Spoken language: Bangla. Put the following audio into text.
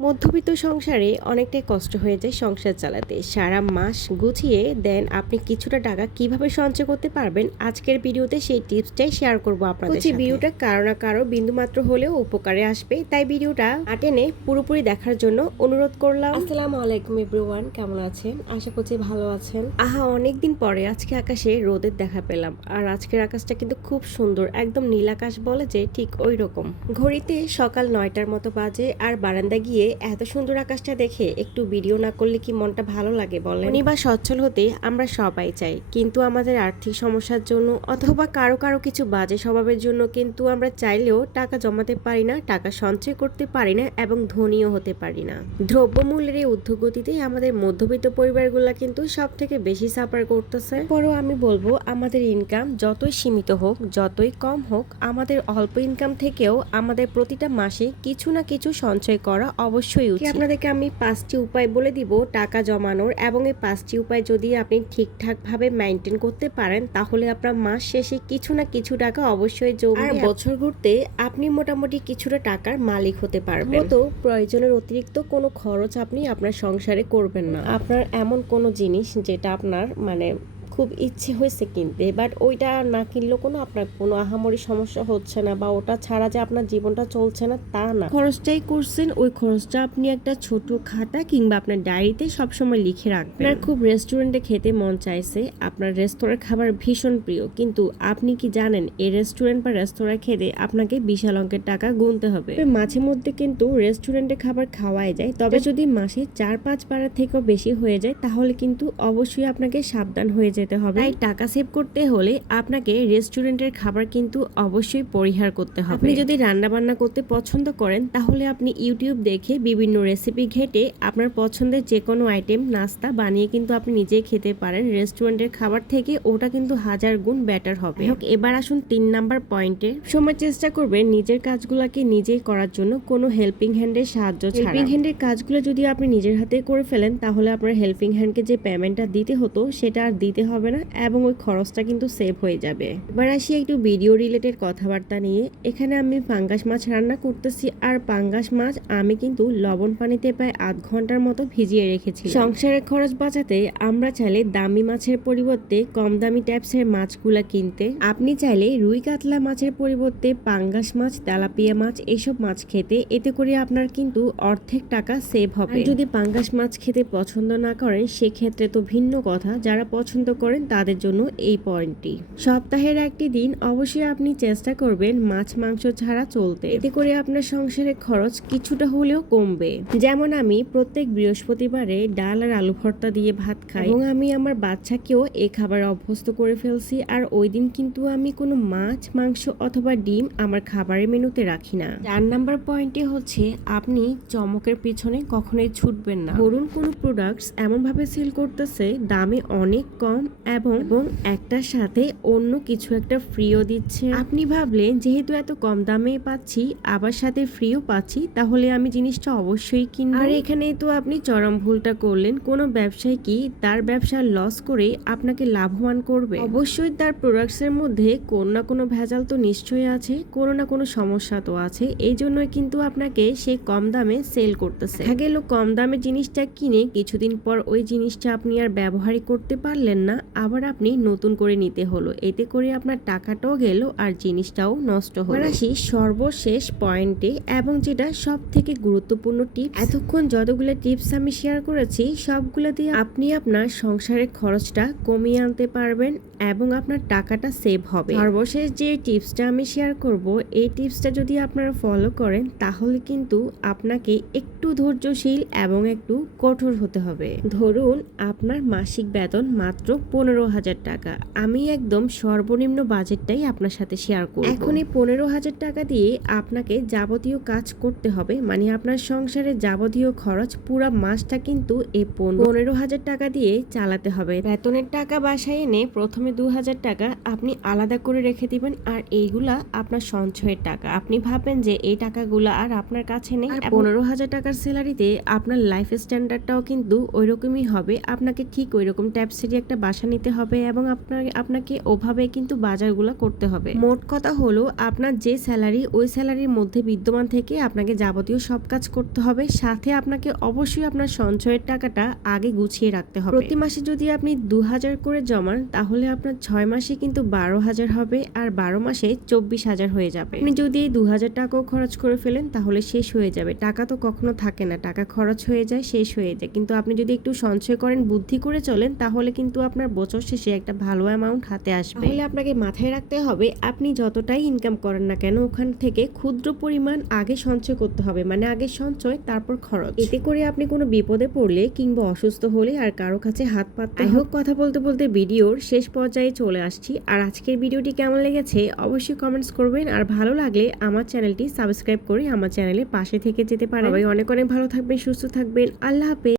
মধ্যবিত্ত সংসারে অনেকটাই কষ্ট হয়ে যায় সংসার চালাতে। সারা মাস গুছিয়ে দেন আপনি কিছুটা টাকা কিভাবে সঞ্চয় করতে পারবেন, আজকের ভিডিওতে সেই টিপসটাই শেয়ার করব আপনাদের সাথে। ভিডিওটা কারো না কারো বিন্দুমাত্র হলেও উপকারে আসবে, তাই ভিডিওটা আটেনে পুরোপুরি দেখার জন্য অনুরোধ করলাম। আসসালামু আলাইকুম এভরিওয়ান, কেমন আছেন? আশা করছি ভালো আছেন। অনেকদিন পরে আজকে আকাশে রোদের দেখা পেলাম, আর আজকের আকাশটা কিন্তু খুব সুন্দর, একদম নীল আকাশ বলে যে ঠিক ওই রকম। ঘড়িতে সকাল 9টার মতো বাজে, আর বারান্দা গিয়ে এত সুন্দর আকাশটা দেখে একটু ভিডিও না করলে কি মনটা ভালো লাগে বলেন? বা সচ্ছল হতে আমরা সবাই চাই, কিন্তু আমাদের আর্থিক সমস্যার জন্য অথবা কারো কারো কিছু বাজে স্বভাবের জন্য কিন্তু আমরা চাইলেও টাকা জমাতে পারি না, টাকা সঞ্চয় করতে পারি না এবং ধনীও হতে পারি না। দ্রব্যমূল্যের এই ঊর্ধ্বগতিতে আমাদের মধ্যবিত্ত পরিবারগুলা কিন্তু সব থেকে বেশি সাফার করতেছে। পরও আমি বলবো, আমাদের ইনকাম যতই সীমিত হোক, যতই কম হোক, আমাদের অল্প ইনকাম থেকেও আমাদের প্রতিটা মাসে কিছু না কিছু সঞ্চয় করা অবশ্যই উচিত। আপনাদেরকে আমি 5টি উপায় বলে দিব টাকা জমানোর, এবং এই 5টি উপায় যদি আপনি ঠিকঠাক ভাবে মেইনটেইন করতে পারেন, তাহলে আপনার মাস শেষে কিছু না কিছু টাকা অবশ্যই জমবে, আর বছর ঘুরতে আপনি মোটামুটি কিছুটা টাকার মালিক হতে পারবেন। তো প্রয়োজনের অতিরিক্ত কোনো খরচ আপনি আপনার সংসারে করবেন না। আপনার এমন কোনো জিনিস যেটা আপনার খুব ইচ্ছে হয়েছে কিনতে, বাট ওইটা না কিনলেও আপনার কোনো আহামরি সমস্যা হচ্ছে না, বা ওটা ছাড়া যে আপনার জীবনটা চলছে না তা না, খরচটাই করছেন, ওই খরচটা আপনি একটা ছোট খাতা কিংবা আপনার ডায়েরিতে সবসময় লিখে রাখবেন। আপনার খুব রেস্টুরেন্টে খেতে মন চাইছে, আপনার রেস্তোরাঁর খাবার ভীষণ প্রিয়, কিন্তু আপনি কি জানেন এই রেস্টুরেন্ট বা রেস্তোরাঁ খেতে আপনাকে বিশাল অঙ্কের টাকা গুনতে হবে। মাঝে মধ্যে কিন্তু রেস্টুরেন্টে খাবার খাওয়াই যায়, তবে যদি মাসে 4-5 বারের থেকেও বেশি হয়ে যায়, তাহলে কিন্তু অবশ্যই আপনাকে সাবধান হয়ে যেতে হবে। তাই টাকা সেভ করতে হলে আপনাকে রেস্টুরেন্টের খাবার কিন্তু অবশ্যই পরিহার করতে হবে। আপনি যদি রান্না বান্না করতে পছন্দ করেন, তাহলে আপনি ইউটিউব দেখে বিভিন্ন রেসিপি ঘেটে আপনার পছন্দের যে কোনো আইটেম নাস্তা বানিয়ে কিন্তু আপনি নিজেই খেতে পারেন। রেস্টুরেন্টের খাবার থেকে ওটা কিন্তু 1000 গুণ বেটার হবে। এবার আসুন 3 নাম্বার পয়েন্টে। সময় চেষ্টা করবেন নিজের কাজগুলোকে নিজেই করার জন্য, কোনো হেল্পিং হ্যান্ডের সাহায্য ছাড়া। হেল্পিং হ্যান্ডের কাজগুলো যদি আপনি নিজের হাতে করে ফেলেন, তাহলে আপনার হেল্পিং হ্যান্ডকে যে পেমেন্টটা দিতে হতো সেটা আর দিতে হবে না, এবং ওই খরচটা কিন্তু সেভ হয়ে যাবে। এবার আসি একটু ভিডিও রিলেটেড কথাবার্তা নিয়ে। এখানে আমি পাঙ্গাস মাছ রান্না করতেছি, আর পাঙ্গাস মাছ আমি কিন্তু লবণ পানিতে প্রায় 8 ঘন্টার মতো ভিজিয়ে রেখেছি। সংসারের খরচ বাঁচাতে আমরা চাইলে দামি মাছের পরিবর্তে কম দামি টাইপসের মাছগুলা কিনতে। আপনি চাইলে রুই কাতলা মাছের পরিবর্তে পাঙ্গাস মাছ, তেলাপিয়া মাছ এসব মাছ খেতে, এতে করে আপনার কিন্তু অর্ধেক টাকা সেভ হবে। যদি পাঙ্গাস মাছ খেতে পছন্দ না করেন, সেক্ষেত্রে তো ভিন্ন কথা। যারা পছন্দ করেন তাদের জন্য এই পয়েন্টটি। সপ্তাহের একটি দিন অবশ্যই আপনি চেষ্টা করবেন মাছ মাংস ছাড়া চলতে, এতে করে আপনার সংসারের খরচ কিছুটা হলেও কমবে। যেমন আমি প্রত্যেক বৃহস্পতিবারে ডাল আর আলু ভর্তা দিয়ে ভাত খাই, এবং আমি আমার বাচ্চাকেও এই খাবার অভ্যস্ত করে ফেলছি। আর ওই দিন কিন্তু আমি কোনো মাছ মাংস অথবা ডিম আমার খাবারের মেনুতে রাখি না। 4 নাম্বার পয়েন্টে হচ্ছে, আপনি চমকের পিছনে কখনোই ছুটবেন না। ধরুন কোনো প্রোডাক্টস এমন ভাবে সেল করতেছে দামে অনেক কম, এবং একটার সাথে অন্য কিছু একটা ফ্রিও দিচ্ছে। আপনি ভাবলেন যেহেতু এত কম দামে পাচ্ছি, আবার সাথে ফ্রিও পাচ্ছি, তাহলে আমি জিনিসটা অবশ্যই কিনবো। আর এখানেই তো আপনি চরম ভুলটা করলেন। কোনো ব্যবসায়ী কি তার ব্যবসা লস করে আপনাকে লাভবান করবে? অবশ্যই তার প্রোডাক্টস এর মধ্যে কোনো না কোনো ভেজাল তো নিশ্চয়ই আছে, কোনো না কোনো সমস্যা তো আছে। এই জন্যই কিন্তু আপনাকে সে কম দামে সেল করতেছে। দেখা গেল কম দামে জিনিসটা কিনে কিছুদিন পর ওই জিনিসটা আপনি আর ব্যবহারই করতে পারলেন না, আবার আপনি নতুন করে নিতে হলো। এতে করে আপনার টাকাটাও গেল আর জিনিসটাও নষ্ট হলো। আসি সর্বশেষ পয়েন্টে, এবং যেটা সব থেকে গুরুত্বপূর্ণ টিপস। এতক্ষণ যতগুলো টিপস আমি শেয়ার করেছি, সবগুলো দিয়ে আপনি আপনার সংসারের খরচটা কমিয়ে আনতে পারবেন, এবং আপনার টাকাটা সেভ হবে। সর্বশেষ যে টিপসটা আমি শেয়ার করব, এই টিপসটা যদি আপনারা ফলো করেন, তাহলে কিন্তু আপনাকে একটু ধৈর্যশীল এবং একটু কঠোর হতে হবে। ধরুন আপনার মাসিক বেতন মাত্র 15,000 টাকা। আমি একদম সর্বনিম্ন বাজেটটাই আপনার সাথে শেয়ার করব। এখন এই 15,000 টাকা দিয়ে আপনাকে যাবতীয় কাজ করতে হবে, মানে আপনার সংসারের যাবতীয় খরচ পুরো মাসটা কিন্তু এই 15,000 টাকা দিয়ে চালাতে হবে। বেতনের টাকা বাসায় এনে প্রথমে 2,000 টাকা আপনি আলাদা করে রেখে দিবেন, আর এইগুলা আপনার সঞ্চয়ের টাকা। আপনি ভাববেন যে এই টাকাগুলা আর আপনার কাছে নেই। 15,000 টাকার স্যালারিতে আপনার লাইফ স্ট্যান্ডার্ডটাও কিন্তু ওইরকমই হবে। আপনাকে ঠিক ওইরকম ট্যাপসেরই একটা বাসা আশা নিতে হবে এবং আপনাকে ওভাবে কিন্তু বাজারগুলো করতে হবে। মোট কথা হলো আপনার যে স্যালারি ওই স্যালারির মধ্যে বিদ্যমান থেকে আপনাকে যাবতীয় সব কাজ করতে হবে। সাথে আপনাকে অবশ্যই আপনার সঞ্চয়ের টাকাটা আগে গুছিয়ে রাখতে হবে। প্রতি মাসে যদি আপনি 2000 করে জমান তাহলে আপনার 6 মাসে কিন্তু 12,000 হবে আর 12 মাসে 24,000 হয়ে যাবে। আপনি যদি এই 2000 টাকাও খরচ করে ফেলেন তাহলে শেষ হয়ে যাবে। টাকা তো কখনো থাকে না, টাকা খরচ হয়ে যায়, শেষ হয়ে যায়। কিন্তু আপনি যদি একটু সঞ্চয় করেন, বুদ্ধি করে চলেন, তাহলে কিন্তু আপনার বছর শেষে একটা ভালো অ্যামাউন্ট হাতে আসবে। তাহলে আপনাকে মাথায় রাখতে হবে আপনি যতটাই ইনকাম করেন না কেন ওখান থেকে ক্ষুদ্র পরিমাণ আগে সঞ্চয় করতে হবে, মানে আগে সঞ্চয় তারপর খরচ। এতে করে আপনি কোনো বিপদে পড়লে কিংবা অসুস্থ হলে আর কারো কাছে হাত পাততে হোক। কথা বলতে বলতে ভিডিওর শেষ পর্যায়ে চলে আসছি। আর আজকের ভিডিওটি কেমন লেগেছে অবশ্যই কমেন্টস করবেন, আর ভালো লাগলে আমার চ্যানেলটি সাবস্ক্রাইব করে আমার চ্যানেলের পাশে থেকে যেতে পারেন। সবাই অনেক অনেক ভালো থাকবেন, সুস্থ থাকবেন। আল্লাহ হাফেজ।